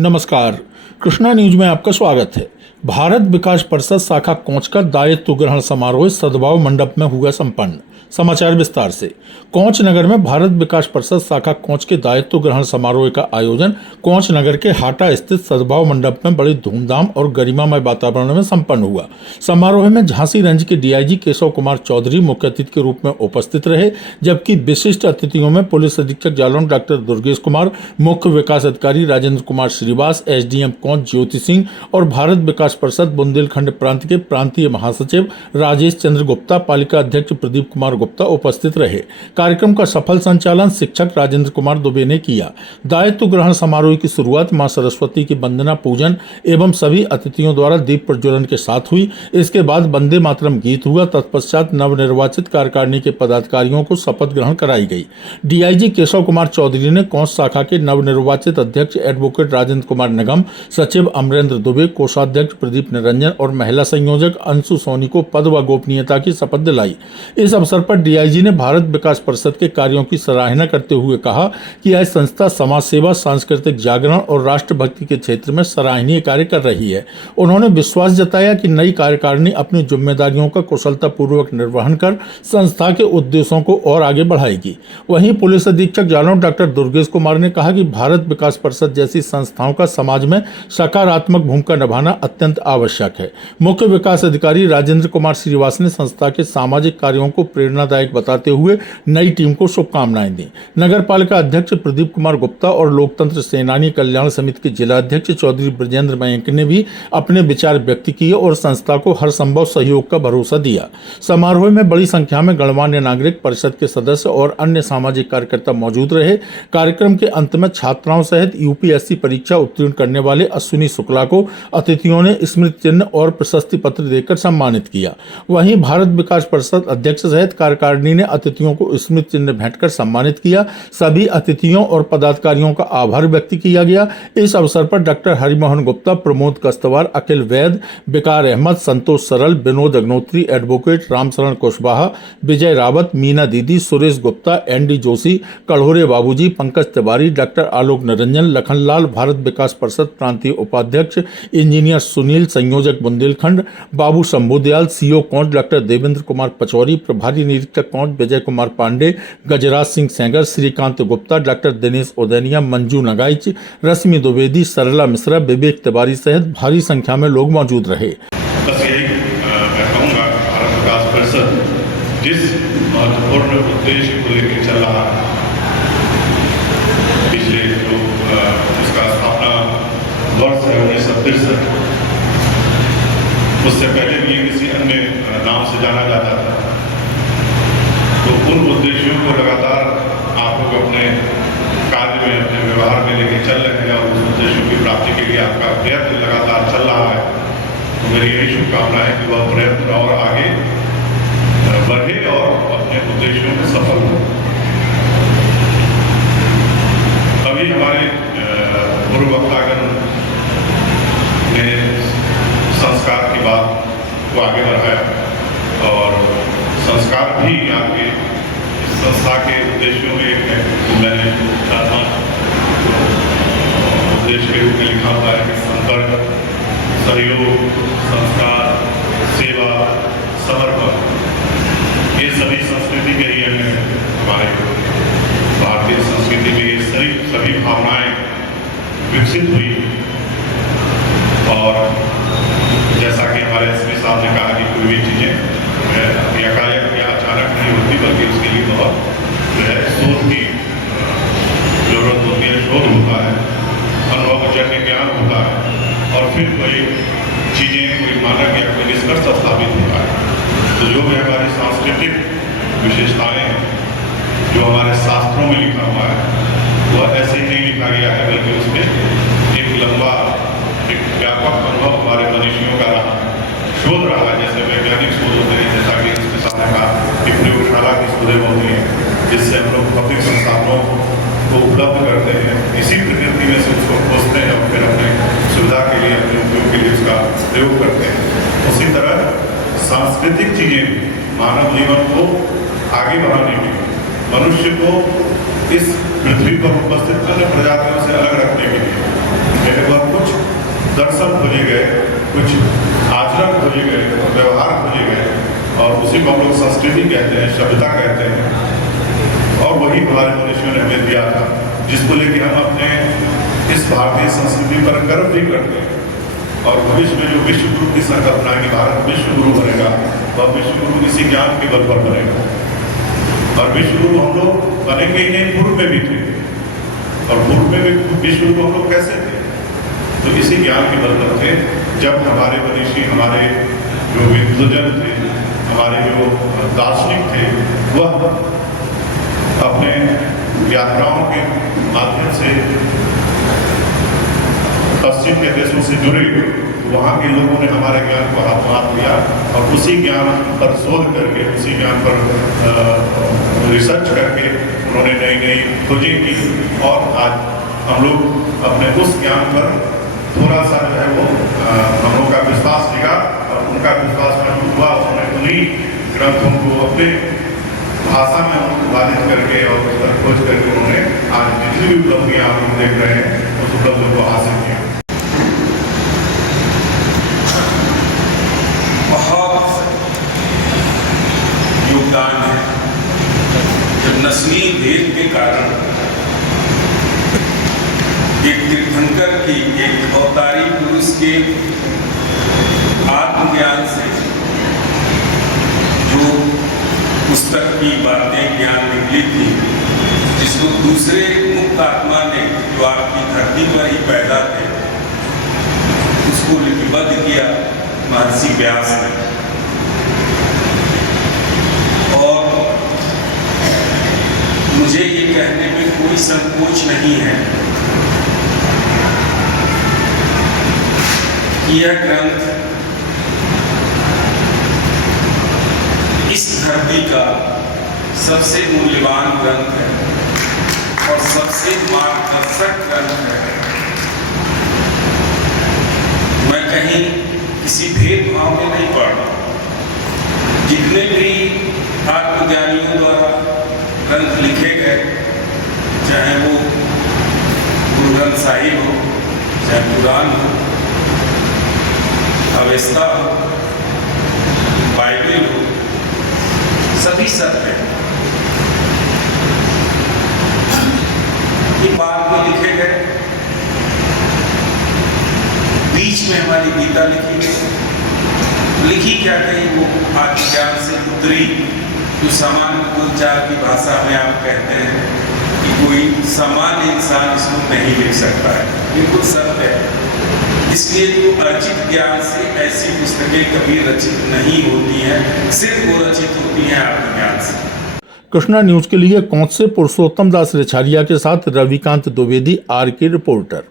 नमस्कार, कृष्णा न्यूज में आपका स्वागत है। भारत विकास परिषद शाखा कोंच का दायित्व ग्रहण समारोह सद्भाव मंडप में हुआ संपन्न। समाचार विस्तार से। कोंच नगर में भारत विकास परिषद शाखा कोंच के दायित्व ग्रहण समारोह का आयोजन कोंच नगर के हाटा स्थित सद्भाव मंडप में बड़ी धूमधाम और गरिमामय वातावरण में संपन्न हुआ। समारोह में झांसी रेंज के डीआईजी केशव कुमार चौधरी मुख्य अतिथि के रूप में उपस्थित रहे, जबकि विशिष्ट अतिथियों में पुलिस अधीक्षक जालौन डॉक्टर दुर्गेश कुमार, मुख्य विकास अधिकारी राजेंद्र कुमार श्रीवास, एसडीएम कोंच ज्योति सिंह और भारत विकास परिषद बुंदेलखंड प्रांत के प्रांतीय महासचिव राजेश चंद्र गुप्ता, पालिका अध्यक्ष प्रदीप कुमार गुप्ता उपस्थित रहे। कार्यक्रम का सफल संचालन शिक्षक राजेंद्र कुमार दुबे ने किया। दायित्व ग्रहण समारोह की शुरुआत मां सरस्वती की वंदना पूजन एवं सभी अतिथियों द्वारा दीप प्रज्वलन के साथ हुई। इसके बाद वंदे मातरम गीत हुआ। तत्पश्चात नवनिर्वाचित कार्यकारिणी के पदाधिकारियों को शपथ ग्रहण कराई गई। डीआईजी केशव कुमार चौधरी ने कोंच शाखा के नवनिर्वाचित अध्यक्ष एडवोकेट राजेंद्र कुमार निगम, सचिव अमरेंद्र दुबे, कोषाध्यक्ष प्रदीप निरंजन और महिला संयोजक अंशु सोनी को पद व गोपनीयता की शपथ दिलाई। इस अवसर पर डीआईजी ने भारत विकास परिषद के कार्यों की सराहना करते हुए कहा कि यह संस्था समाज सेवा, सांस्कृतिक जागरण और राष्ट्रभक्ति के क्षेत्र में सराहनीय कार्य कर रही है। उन्होंने विश्वास जताया कि नई कार्यकारिणी अपनी जिम्मेदारियों का कुशलतापूर्वक निर्वहन कर संस्था के उद्देश्यों को और आगे बढ़ाएगी। वहीं पुलिस अधीक्षक जालौन डॉक्टर दुर्गेश कुमार ने कहा कि भारत विकास परिषद जैसी संस्थाओं का समाज में सकारात्मक भूमिका निभाना अत्यंत आवश्यक है। मुख्य विकास अधिकारी राजेंद्र कुमार श्रीवास ने संस्था के सामाजिक कार्यों को प्रेरणादायक बताते हुए नई टीम को शुभकामनाएं दी। नगर पालिका अध्यक्ष प्रदीप कुमार गुप्ता और लोकतंत्र सेनानी कल्याण समिति के जिला अध्यक्ष चौधरी ब्रजेंद्र मयंक ने भी अपने विचार व्यक्त किए और संस्था को हर संभव सहयोग का भरोसा दिया। समारोह में बड़ी संख्या में गणमान्य नागरिक, परिषद के सदस्य और अन्य सामाजिक कार्यकर्ता मौजूद रहे। कार्यक्रम के अंत में छात्राओं सहित यूपीएससी परीक्षा उत्तीर्ण करने वाले अश्विनी शुक्ला को अतिथियों ने स्मृति चिन्ह और प्रशस्ति पत्र देकर सम्मानित किया। वहीं भारत विकास परिषद अध्यक्ष सहित कार्यकारिणी ने अतिथियों को स्मृति चिन्ह भेंटकर सम्मानित किया। सभी अतिथियों और पदाधिकारियों का आभार व्यक्त किया गया। इस अवसर पर डॉक्टर हरिमोहन गुप्ता, प्रमोद कस्तवार, अखिल वैद, बिकार अहमद, संतोष सरल, विनोद अग्नोत्री, एडवोकेट रामशरण कुशवाहा, विजय रावत, मीना दीदी, सुरेश गुप्ता, एनडी जोशी, कड़ोरे बाबूजी, पंकज तिवारी, डॉक्टर आलोक निरंजन, लखनलाल, भारत विकास परिषद प्रांतीय उपाध्यक्ष इंजीनियर सुनील, संयोजक बुंदेलखंड बाबू शंभुदयाल, सीओ कोंच डॉक्टर देवेंद्र कुमार पचौरी, प्रभारी निरीक्षक कोंच विजय कुमार पांडे, गजराज सिंह सेंगर, श्रीकांत गुप्ता, डॉक्टर दिनेश उदैनिया, मंजू नगाइच, रश्मि द्विवेदी, सरला मिश्रा, विवेक तिवारी सहित भारी संख्या में लोग मौजूद रहे। बस यही मैं कहूँगा, भारत विकास परिषद जिस महत्वपूर्ण उद्देश्य को लेकर चल रहा है, पिछले जो इसका स्थापना वर्ष है 1963, उससे पहले भी किसी अन्य नाम से जाना जाता था। तो उन उद्देश्यों को लगातार आप लोग अपने कार्य में, अपने व्यवहार में लेके चल रहे हैं और उस उद्देश्यों की प्राप्ति के लिए आपका प्रयत्न लगातार चल रहा है। तो मेरी यही शुभकामना है कि वह प्रयत्न और आगे बढ़े और अपने उद्देश्यों में सफल हो। अभी हमारे पूर्व वक्तागण ने संस्कार की बात को आगे बढ़ाया और संस्कार भी आपके संस्था के उद्देश्यों में एक है। मैंने उद्देश्य के रूप में लिखा हुआ है कि संपर्क, सहयोग, संस्कार, सेवा, समर्पण, ये सभी संस्कृति के ही अंग हैं। हमारे भारतीय संस्कृति में ये सभी भावनाएं विकसित हुई और जैसा कि हमारे एसपी साहब ने कहा कि कोई भी चीज़ें एकाएक या अचानक नहीं होती, बल्कि उसके लिए बहुत शोध की जरूरत होती है, शोध होता है, अनुभवजन्य ज्ञान होता है और फिर कोई चीज़ें, कोई मानक या कोई निष्कर्ष स्थापित होता है। तो जो भी हमारी सांस्कृतिक विशेषताएं हैं, जो हमारे शास्त्रों में लिखा हुआ है, वह ऐसे ही नहीं लिखा गया है, बल्कि उसमें एक लंबा, एक व्यापक अनुभव हमारे मनुष्यों का रहा, शोध रहा है। जैसे वैज्ञानिक शोध होते हैं, जैसा कि इसके साथ कहा कि प्रयोगशाला की शोधें होती हैं, जिससे हम लोग भौतिक संसाधनों को उपलब्ध करते हैं, इसी प्रकृति में से उसको खोजते हैं और फिर अपने सुविधा के लिए, अपने उपयोग के लिए उसका प्रयोग करते हैं। उसी तरह सांस्कृतिक चीज़ें मानव जीवन को आगे बढ़ाने के लिए, मनुष्य को इस पृथ्वी पर उपस्थित अन्य प्रजातियों से अलग रखने के लिए मेरे पर कुछ दर्शन खोजे गए, कुछ आचरण खोजे गए, व्यवहार खोजे गए, और उसी को हम लोग संस्कृति कहते हैं, सभ्यता कहते हैं। और वही हमारे मनुष्यों ने हमें दिया था, जिसको लेकर हम अपने इस भारतीय संस्कृति पर गर्व भी करते हैं। और भविष्य में जो विश्व गुरु की संकल्पना है कि भारत विश्व गुरु बनेगा, वह विश्व गुरु इसी ज्ञान के बल पर बनेगा। और विश्व गुरु हम लोग बनेंगे ही नहीं, पूर्व में भी थे, और पूर्व में भी विश्व गुरु हम लोग कैसे थे? तो इसी ज्ञान के बल पर थे। जब हमारे मनीषी, हमारे जो विद्वजन थे, हमारे जो दार्शनिक थे, वह अपने यात्राओं के माध्यम से पश्चिम के देशों से जुड़े, वहाँ के लोगों ने हमारे ज्ञान को हाथ दिया, और उसी ज्ञान पर शोध करके, उसी ज्ञान पर रिसर्च करके उन्होंने नई नई खोजें की। और आज हम लोग अपने उस ज्ञान पर थोड़ा सा जो है वो हम लोग का विश्वास दिखा, और उनका विश्वास मजबूत हुआ। उन्होंने उन्हीं ग्रंथों को अपने भाषा में अनुवादित करके और उस पर खोज करके उन्होंने आज जितनी भी उपलब्धियाँ आप लोग देख रहे हैं, उस उपलब्धियों को हासिल किया। योगदान है जब नस्ली भेद के कारण एक तीर्थंकर की, एक अवतारी पुरुष के आत्मज्ञान से जो पुस्तक की बातें ज्ञान निकली थी, जिसको दूसरे मुक्त आत्मा ने, जो आपकी धरती पर ही पैदा थे, उसको लिपिबद्ध किया महर्षि व्यास ने। और मुझे ये कहने में कोई संकोच नहीं है कि यह ग्रंथ इस धरती का सबसे मूल्यवान ग्रंथ है और सबसे मार्गदर्शक ग्रंथ है। मैं कहीं किसी भेदभाव में नहीं पड़ रहा। जितने भी आत्मज्ञानियों द्वारा ग्रंथ लिखे गए, चाहे वो गुरु ग्रंथ साहिब हो, चाहे कुरान हो, अवेस्ता हो, बाइबल हो, सभी सत्य ये बाद में लिखे गए। बीच में हमारी गीता लिखी गई। लिखी क्या गई? वो आत्मज्ञान से उतरी, जो सामान्य बोलचाल की भाषा में आप कहते हैं कि कोई सामान्य इंसान इसको नहीं लिख सकता है। बिल्कुल सत्य है। इसलिए तो अर्जित ज्ञान से ऐसी पुस्तकें कभी रचित नहीं होती हैं, सिर्फ वो रचित होती हैं आत्मज्ञान से। कृष्णा न्यूज के लिए कोंच से पुरुषोत्तम दास रिछारिया के साथ रविकांत द्विवेदी, आर के रिपोर्टर।